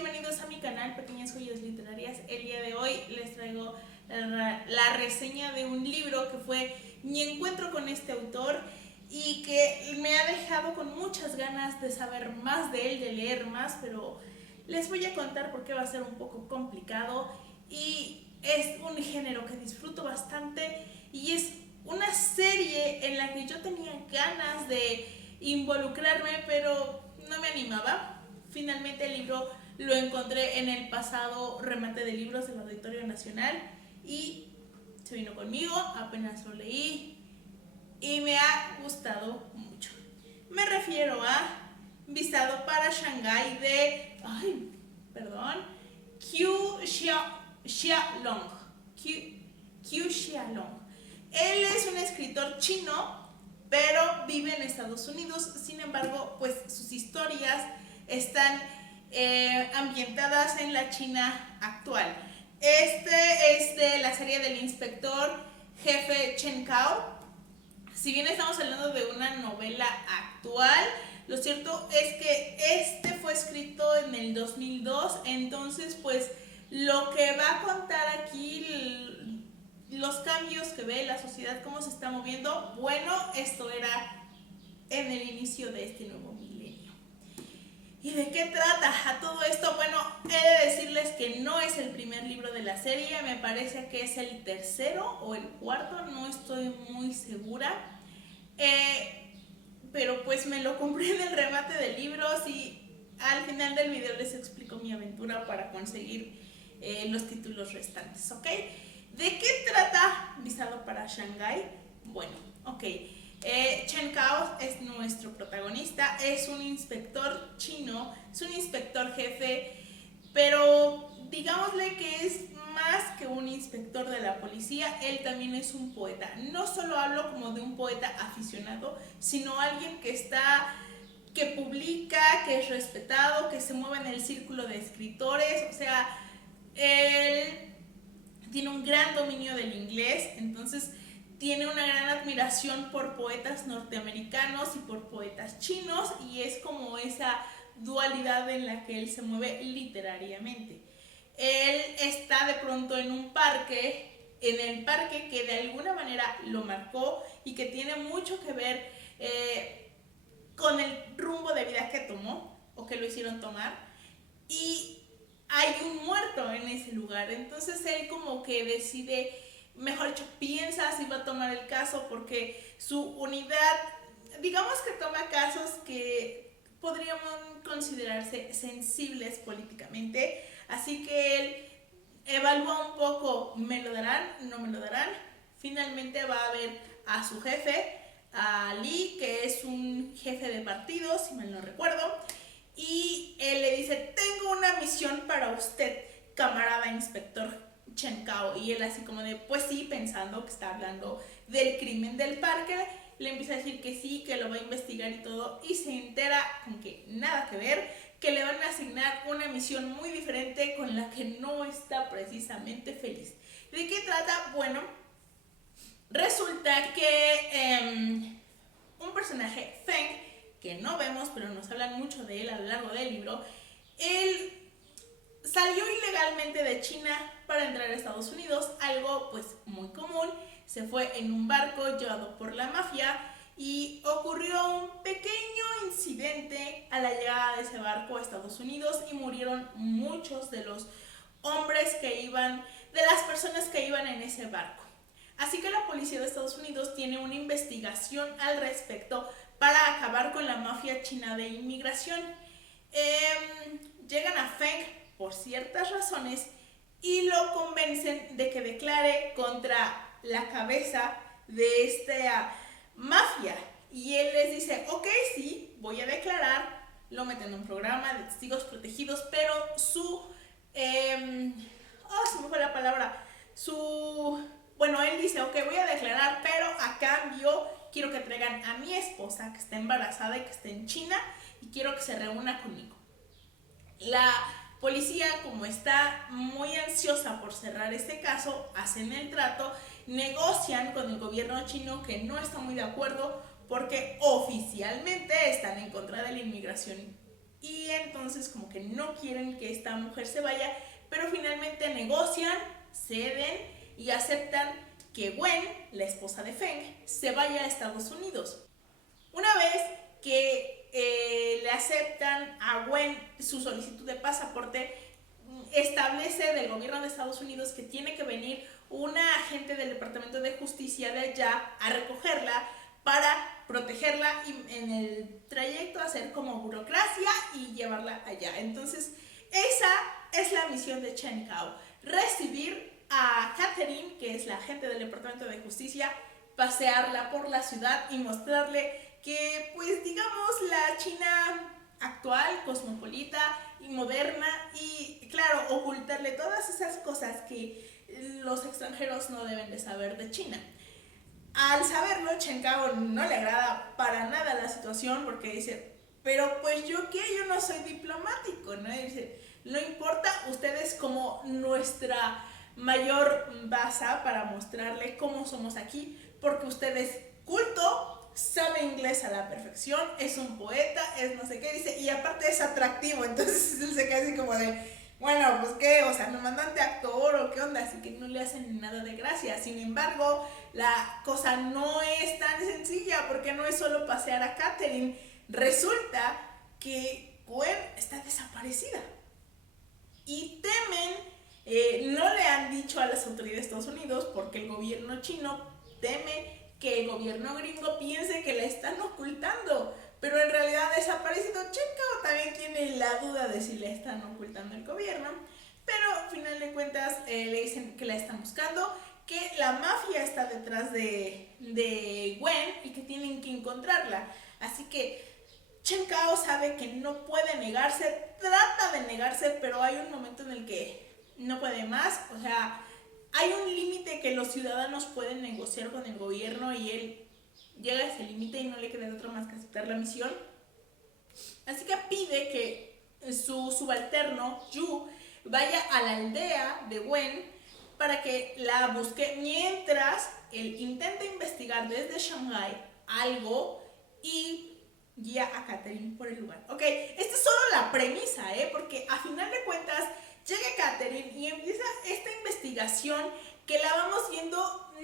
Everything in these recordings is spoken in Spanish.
bienvenidos a mi canal Pequeñas Joyas Literarias. El día de hoy les traigo la reseña de un libro que fue mi encuentro con este autor y que me ha dejado con muchas ganas de saber más de él, de leer más, pero les voy a contar por qué va a ser un poco complicado. Y es un género que disfruto bastante y es una serie en la que yo tenía ganas de involucrarme, pero no me animaba. Finalmente el libro lo encontré en el pasado remate de libros del Auditorio Nacional y se vino conmigo, apenas lo leí y me ha gustado mucho. Me refiero a Visado para Shanghái de... Qiu Xiaolong. Qiu Xiaolong. Él es un escritor chino, pero vive en Estados Unidos. Sin embargo, pues sus historias están ambientadas en la China actual. Este es de la serie del inspector jefe Chen Cao. Si bien estamos hablando de una novela actual, lo cierto es que este fue escrito en el 2002, entonces pues lo que va a contar aquí, los cambios que ve la sociedad, cómo se está moviendo, bueno, esto era en el inicio de este nuevo milenio. ¿Y de qué trata a todo esto? Bueno, he de decirles que no es el primer libro de la serie, me parece que es el tercero o el cuarto, no estoy muy segura. Pero pues me lo compré en el remate de libros y al final del video les explico mi aventura para conseguir los títulos restantes, ¿ok? ¿De qué trata Visado para Shanghái? Bueno, ok. Chen Cao es nuestro protagonista, es un inspector chino, es un inspector jefe, pero digámosle que es más que un inspector de la policía, él también es un poeta. No solo hablo como de un poeta aficionado, sino alguien que publica, que es respetado, que se mueve en el círculo de escritores, o sea, él tiene un gran dominio del inglés, entonces tiene una gran admiración por poetas norteamericanos y por poetas chinos, y es como esa dualidad en la que él se mueve literariamente. Él está de pronto en un parque, en el parque que de alguna manera lo marcó y que tiene mucho que ver con el rumbo de vida que tomó o que lo hicieron tomar, y hay un muerto en ese lugar, entonces él como que decide, mejor dicho, piensa si va a tomar el caso porque su unidad, digamos que toma casos que podrían considerarse sensibles políticamente, así que él evalúa un poco, ¿me lo darán? ¿No me lo darán? Finalmente va a ver a su jefe, a Li, que es un jefe de partido, si mal no recuerdo, y él le dice, tengo una misión para usted, camarada inspector Chen Cao, y él así como de, pues sí, pensando que está hablando del crimen del parque, le empieza a decir que sí, que lo va a investigar y todo, y se entera con que nada que ver, que le van a asignar una misión muy diferente con la que no está precisamente feliz. ¿De qué trata? Bueno, resulta que un personaje, Feng, que no vemos, pero nos hablan mucho de él a lo largo del libro, él salió ilegalmente de China para entrar a Estados Unidos, algo pues muy común. Se fue en un barco llevado por la mafia y ocurrió un pequeño incidente a la llegada de ese barco a Estados Unidos y murieron muchos de los hombres que iban, de las personas que iban en ese barco. Así que la policía de Estados Unidos tiene una investigación al respecto para acabar con la mafia china de inmigración. Llegan a Feng por ciertas razones y lo convencen de que declare contra la cabeza de esta mafia. Y él les dice, ok, sí, voy a declarar, lo meten en un programa de testigos protegidos, pero se me fue la palabra, bueno, él dice, ok, voy a declarar, pero a cambio quiero que traigan a mi esposa que está embarazada y que está en China y quiero que se reúna conmigo. La policía, como está muy ansiosa por cerrar este caso, hacen el trato, negocian con el gobierno chino, que no está muy de acuerdo porque oficialmente están en contra de la inmigración. Y entonces entonces como que no quieren que esta mujer se vaya, pero finalmente negocian, ceden y aceptan que Gwen, la esposa de Feng, se vaya a Estados Unidos. Una vez que le aceptan a Gwen su solicitud de pasaporte, establece del gobierno de Estados Unidos que tiene que venir una agente del Departamento de Justicia de allá a recogerla para protegerla y en el trayecto hacer como burocracia y llevarla allá. Entonces, esa es la misión de Chen Cao, recibir a Catherine, que es la agente del Departamento de Justicia, pasearla por la ciudad y mostrarle que, pues digamos, la China actual, cosmopolita y moderna, y claro, ocultarle todas esas cosas que los extranjeros no deben de saber de China. Al saberlo, Chen Cao no le agrada para nada la situación porque dice, pero pues yo qué, yo no soy diplomático, ¿no? Y dice, no importa, ustedes como nuestra mayor base para mostrarle cómo somos aquí, porque usted es culto, sabe inglés a la perfección, es un poeta, es no sé qué, dice, y aparte es atractivo, entonces él se queda así como de, bueno, pues qué, o sea, me mandan de actor o qué onda, así que no le hacen nada de gracia. Sin embargo, la cosa no es tan sencilla porque no es solo pasear a Catherine, resulta que Gwen está desaparecida y temen, no le han dicho a las autoridades de Estados Unidos porque el gobierno chino teme que el gobierno gringo piense que la están ocultando, pero en realidad ha desaparecido. Chen Cao también tiene la duda de si la están ocultando el gobierno, pero al final de cuentas le dicen que la están buscando, que la mafia está detrás de Gwen y que tienen que encontrarla. Así que Chen Cao sabe que no puede negarse, trata de negarse, pero hay un momento en el que no puede más, o sea, hay un límite que los ciudadanos pueden negociar con el gobierno y él llega a ese límite y no le queda otra más que aceptar la misión. Así que pide que su subalterno, Yu, vaya a la aldea de Gwen para que la busque mientras él intenta investigar desde Shanghái algo y guía a Catherine por el lugar. Ok, esta es solo la premisa, porque a final de cuentas llega Catherine y empieza esta investigación que la vamos viendo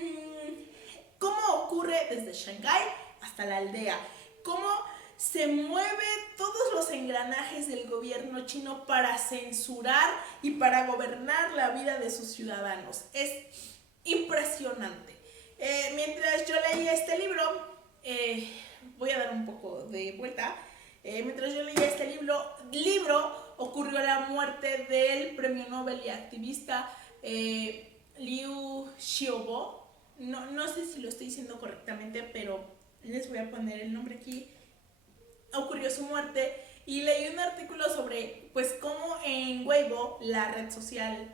cómo ocurre desde Shanghái hasta la aldea, cómo se mueve todos los engranajes del gobierno chino para censurar y para gobernar la vida de sus ciudadanos. Es impresionante. Mientras yo leía este libro, voy a dar un poco de vuelta. Mientras yo leía este libro ocurrió la muerte del premio Nobel y activista Liu Xiaobo. No sé si lo estoy diciendo correctamente, pero les voy a poner el nombre aquí. Ocurrió su muerte y leí un artículo sobre pues cómo en Weibo, la red social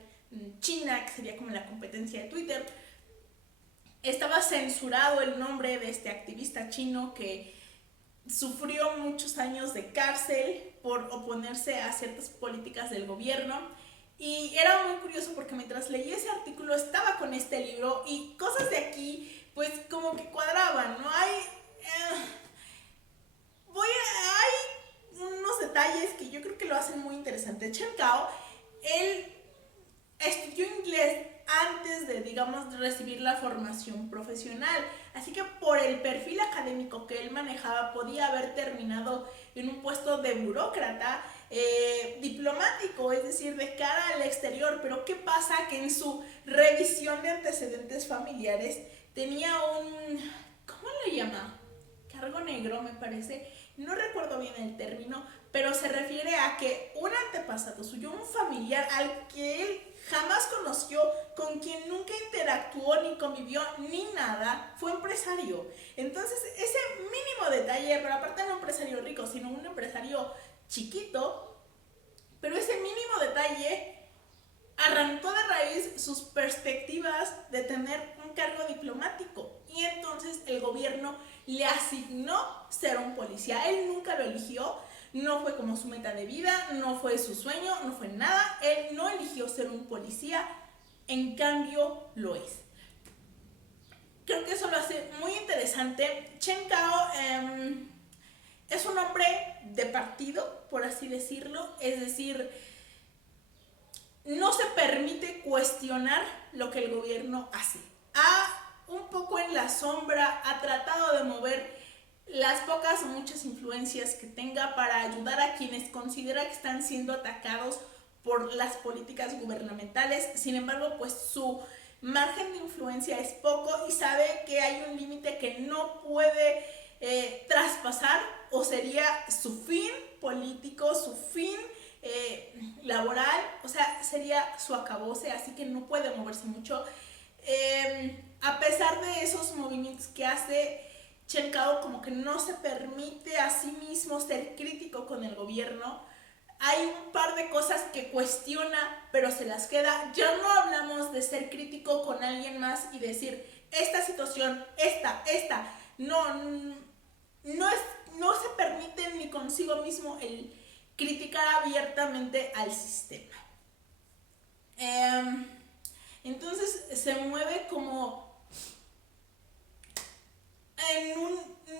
china, que sería como la competencia de Twitter, estaba censurado el nombre de este activista chino que sufrió muchos años de cárcel por oponerse a ciertas políticas del gobierno. Y era muy curioso porque mientras leí ese artículo estaba con este libro y cosas de aquí pues como que cuadraban, ¿no? Hay unos detalles que yo creo que lo hacen muy interesante. Chen Cao, él estudió inglés antes de, digamos, recibir la formación profesional. Así que por el perfil académico que él manejaba, podía haber terminado en un puesto de burócrata, diplomático, es decir, de cara al exterior. Pero ¿qué pasa? Que en su revisión de antecedentes familiares tenía un... ¿cómo lo llama? Cargo negro, me parece. No recuerdo bien el término, pero se refiere a que un antepasado suyo, un familiar al que él jamás conoció, con quien nunca interactuó ni convivió ni nada, fue empresario. Entonces ese mínimo detalle, pero aparte no un empresario rico, sino un empresario chiquito, pero ese mínimo detalle arrancó de raíz sus perspectivas de tener un cargo diplomático, y entonces el gobierno le asignó ser un policía. Él nunca lo eligió, no fue como su meta de vida, no fue su sueño, no fue nada. Él no eligió ser un policía, en cambio lo es. Creo que eso lo hace muy interesante. Chen Cao es un hombre de partido, por así decirlo, es decir, no se permite cuestionar lo que el gobierno hace. Un poco en la sombra, ha tratado de mover las pocas o muchas influencias que tenga para ayudar a quienes considera que están siendo atacados por las políticas gubernamentales. Sin embargo, pues su margen de influencia es poco y sabe que hay un límite que no puede traspasar, o sería su fin político, su fin laboral, o sea, sería su acabose, así que no puede moverse mucho. A pesar de esos movimientos que hace, Chen Cao como que no se permite a sí mismo ser crítico con el gobierno. Hay un par de cosas que cuestiona, pero se las queda. Ya no hablamos de ser crítico con alguien más y decir, esta situación, esta, no se permite ni consigo mismo el criticar abiertamente al sistema. Entonces se mueve como en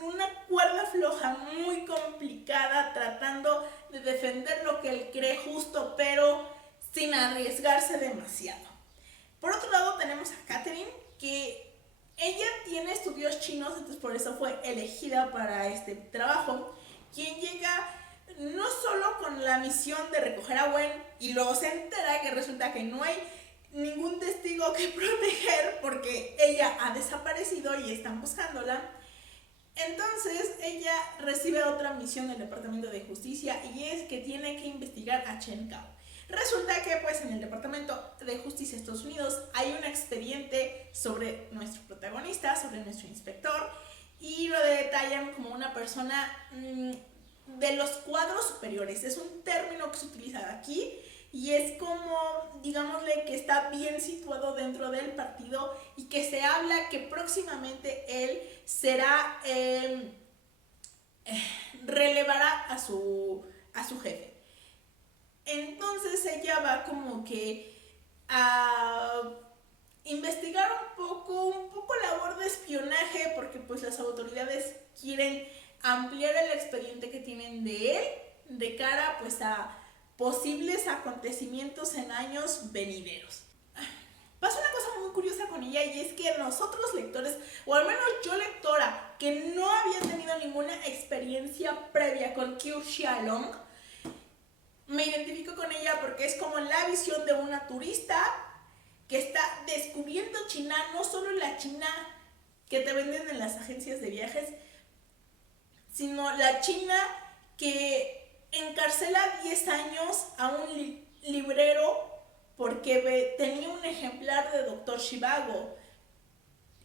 una cuerda floja muy complicada, tratando de defender lo que él cree justo, pero sin arriesgarse demasiado. Por otro lado tenemos a Catherine, que ella tiene estudios chinos, entonces por eso fue elegida para este trabajo, quien llega no solo con la misión de recoger a Wen, y luego se entera que resulta que no hay ningún testigo que proteger porque ella ha desaparecido y están buscándola. Entonces ella recibe otra misión del Departamento de Justicia, y es que tiene que investigar a Chen Cao. Resulta que pues en el Departamento de Justicia de Estados Unidos hay un expediente sobre nuestro protagonista, sobre nuestro inspector, y lo detallan como una persona de los cuadros superiores. Es un término que se utiliza aquí y es como, digámosle, que está bien situado dentro del partido, y que se habla que próximamente él será, relevará a su jefe. Entonces ella va como que a investigar un poco labor de espionaje, porque pues las autoridades quieren ampliar el expediente que tienen de él de cara pues a posibles acontecimientos en años venideros. Pasa una cosa muy curiosa con ella, y es que nosotros lectores, o al menos yo lectora, que no había tenido ninguna experiencia previa con Qiu Xiaolong, me identifico con ella porque es como la visión de una turista que está descubriendo China, no solo la China que te venden en las agencias de viajes, sino la China que encarcela 10 años a un librero porque tenía un ejemplar de Dr. Zhivago.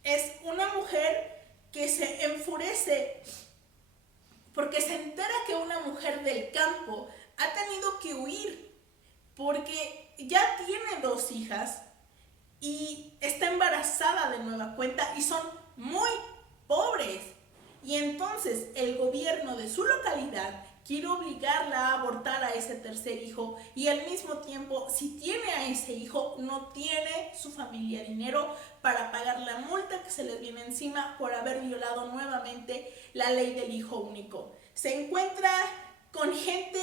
Es una mujer que se enfurece porque se entera que una mujer del campo ha tenido que huir porque ya tiene 2 hijas y está embarazada de nueva cuenta y son muy pobres. Y entonces el gobierno de su localidad quiere obligarla a abortar a ese tercer hijo, y al mismo tiempo, si tiene a ese hijo, no tiene su familia dinero para pagar la multa que se les viene encima por haber violado nuevamente la ley del hijo único. Se encuentra con gente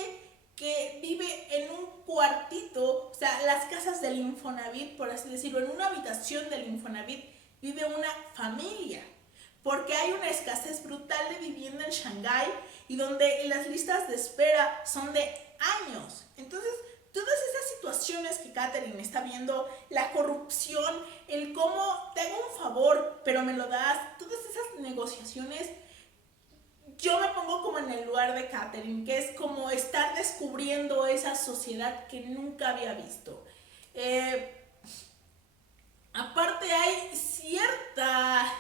que vive en un cuartito, o sea, las casas del Infonavit, por así decirlo, en una habitación del Infonavit vive una familia, porque hay una escasez brutal de vivienda en Shanghái, y donde las listas de espera son de años. Entonces, todas esas situaciones que Catherine está viendo, la corrupción, el cómo te hago un favor, pero me lo das, todas esas negociaciones, yo me pongo como en el lugar de Catherine, que es como estar descubriendo esa sociedad que nunca había visto. Aparte hay cierta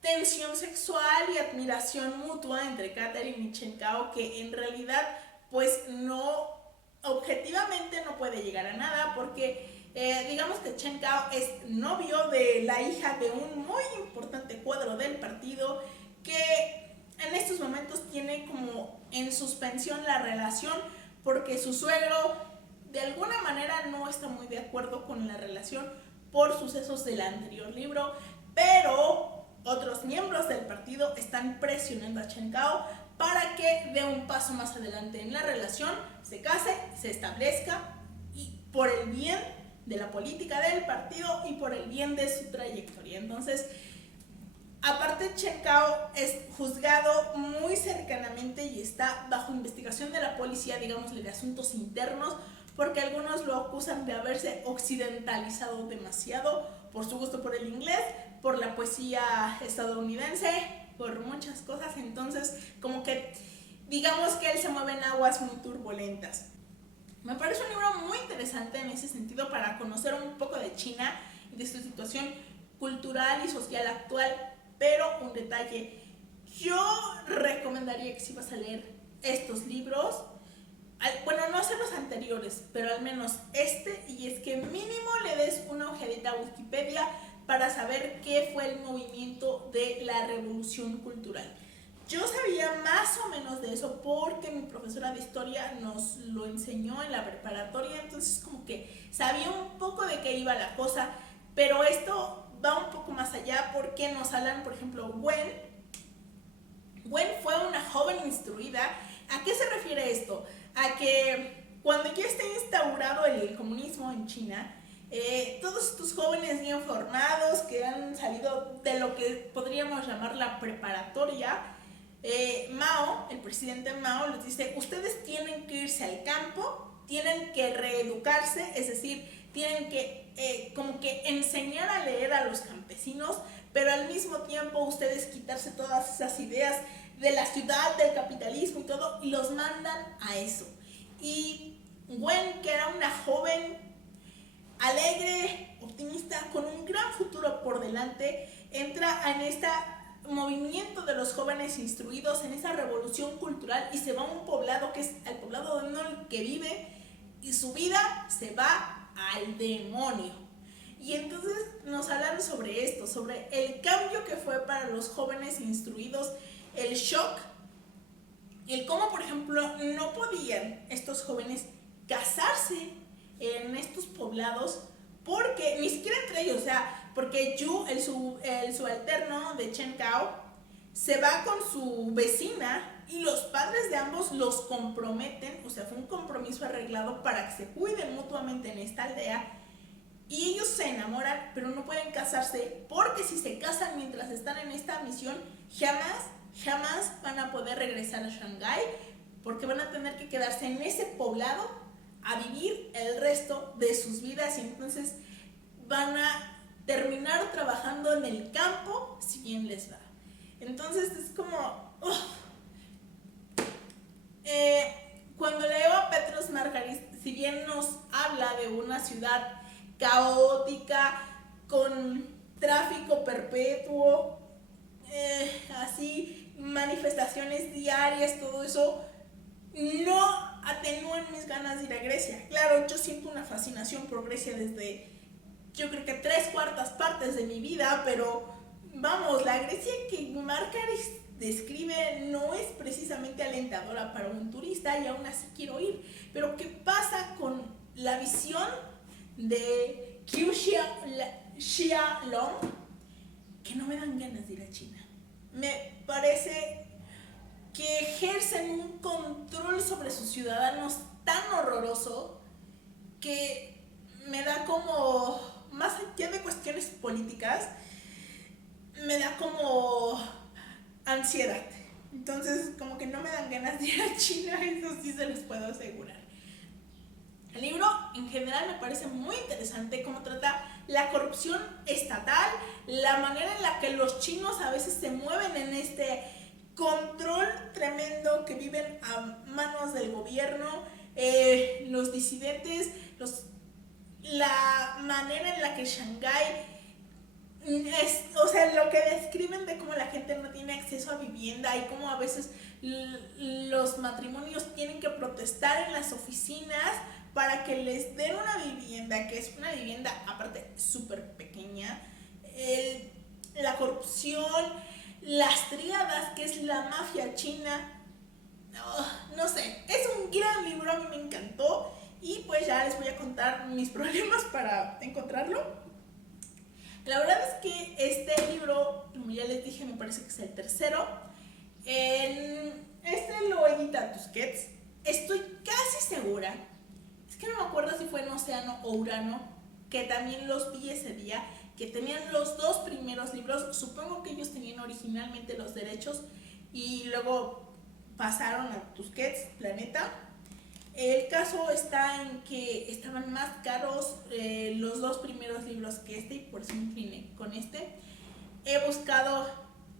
tensión sexual y admiración mutua entre Catherine y Chen Cao, que en realidad pues no, objetivamente no puede llegar a nada, porque digamos que Chen Cao es novio de la hija de un muy importante cuadro del partido, que en estos momentos tiene como en suspensión la relación porque su suegro de alguna manera no está muy de acuerdo con la relación por sucesos del anterior libro, pero otros miembros del partido están presionando a Chen Cao para que dé un paso más adelante en la relación, se case, se establezca y por el bien de la política del partido y por el bien de su trayectoria. Entonces, aparte, Chen Cao es juzgado muy cercanamente y está bajo investigación de la policía, digámosle, de asuntos internos, porque algunos lo acusan de haberse occidentalizado demasiado por su gusto por el inglés, por la poesía estadounidense, por muchas cosas. Entonces, como que digamos que él se mueve en aguas muy turbulentas. Me parece un libro muy interesante en ese sentido para conocer un poco de China y de su situación cultural y social actual. Pero un detalle, yo recomendaría que si vas a leer estos libros, bueno, no sé los anteriores, pero al menos este, y es que mínimo le des una ojeadita a Wikipedia para saber qué fue el movimiento de la revolución cultural. Yo sabía más o menos de eso porque mi profesora de historia nos lo enseñó en la preparatoria, entonces como que sabía un poco de qué iba la cosa, pero esto va un poco más allá porque nos hablan, por ejemplo, Wen fue una joven instruida. ¿A qué se refiere esto? A que cuando ya esté instaurado el comunismo en China, todos estos jóvenes bien formados que han salido de lo que podríamos llamar la preparatoria, Mao, el presidente Mao, les dice: ustedes tienen que irse al campo, tienen que reeducarse, es decir, tienen que como que enseñar a leer a los campesinos, pero al mismo tiempo ustedes quitarse todas esas ideas de la ciudad, del capitalismo y todo, y los mandan a eso. Y Wen, que era una joven alegre, optimista, con un gran futuro por delante, entra en este movimiento de los jóvenes instruidos, en esa revolución cultural, y se va a un poblado que es el poblado donde que vive, y su vida se va al demonio. Y entonces nos hablan sobre esto, sobre el cambio que fue para los jóvenes instruidos, el shock, el cómo, por ejemplo, no podían estos jóvenes casarse en estos poblados, porque ni siquiera entre ellos, o sea, porque Yu, el subalterno de Chen Cao, se va con su vecina y los padres de ambos los comprometen, o sea, fue un compromiso arreglado para que se cuiden mutuamente en esta aldea, y ellos se enamoran, pero no pueden casarse, porque si se casan mientras están en esta misión, jamás van a poder regresar a Shanghái, porque van a tener que quedarse en ese poblado a vivir el resto de sus vidas, y entonces van a terminar trabajando en el campo si bien les va. Entonces es como cuando leo a Petrus Margaris, si bien nos habla de una ciudad caótica, con tráfico perpetuo, así, manifestaciones diarias, todo eso, no atenúan mis ganas de ir a Grecia. Claro, yo siento una fascinación por Grecia desde, yo creo que 3/4 partes de mi vida, pero vamos, la Grecia que Margaris describe no es precisamente alentadora para un turista, y aún así quiero ir. Pero ¿qué pasa con la visión de Qiu Xiaolong? Que no me dan ganas de ir a China. Me parece que ejercen un control sobre sus ciudadanos tan horroroso que me da como, más allá de cuestiones políticas, me da como ansiedad. Entonces, como que no me dan ganas de ir a China, eso sí se los puedo asegurar. El libro en general me parece muy interesante, cómo trata la corrupción estatal, la manera en la que los chinos a veces se mueven en este control tremendo que viven a manos del gobierno, los disidentes, la manera en la que Shanghái o sea, lo que describen de cómo la gente no tiene acceso a vivienda y cómo a veces los matrimonios tienen que protestar en las oficinas para que les den una vivienda, que es una vivienda aparte súper pequeña, la corrupción, las tríadas, que es la mafia china. No sé, es un gran libro, a mí me encantó, y pues ya les voy a contar mis problemas para encontrarlo. La verdad es que este libro, como ya les dije, me parece que es el tercero. En este lo edita Tusquets. Estoy casi segura, es que no me acuerdo si fue en Océano o Urano, que también los vi ese día, que tenían los dos primeros libros. Supongo que ellos tenían originalmente los derechos y luego pasaron a Tusquets, Planeta. El caso está en que estaban más caros los dos primeros libros que este, y por eso me incliné con este. He buscado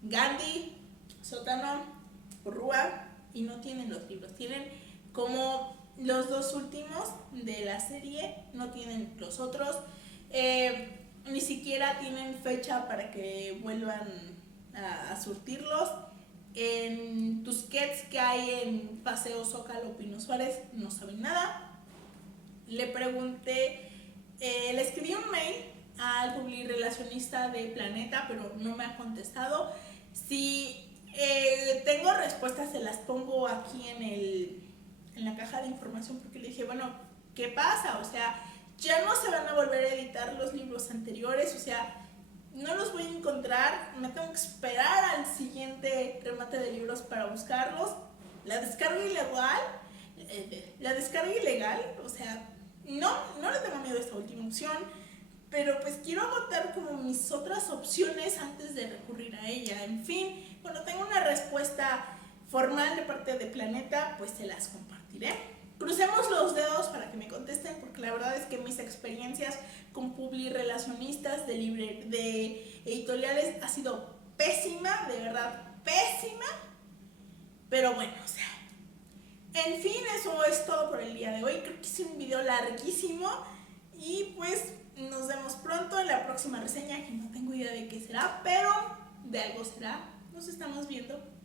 Gandhi, Sótano, Rúa, y no tienen los libros. Tienen como los dos últimos de la serie, no tienen los otros. Ni siquiera tienen fecha para que vuelvan a surtirlos. En Tusquets, que hay en Paseo Zócalo, Pino Suárez, no saben nada. Le pregunté, le escribí un mail al publirelacionista de Planeta, pero no me ha contestado. Si tengo respuestas, se las pongo aquí en la caja de información, porque le dije, bueno, ¿qué pasa? O sea, ya no se van a volver a editar los libros anteriores, o sea, no los voy a encontrar, me tengo que esperar al siguiente remate de libros para buscarlos. La descarga ilegal, o sea, no le tengo miedo a esta última opción, pero pues quiero agotar como mis otras opciones antes de recurrir a ella. En fin, cuando tenga una respuesta formal de parte de Planeta, pues se las compartiré. Crucemos los dedos para que me contesten, porque la verdad es que mis experiencias con publirelacionistas de editoriales ha sido pésima, de verdad pésima. Pero bueno, o sea, en fin, eso es todo por el día de hoy. Creo que es un video larguísimo y pues nos vemos pronto en la próxima reseña, que no tengo idea de qué será, pero de algo será. Nos estamos viendo.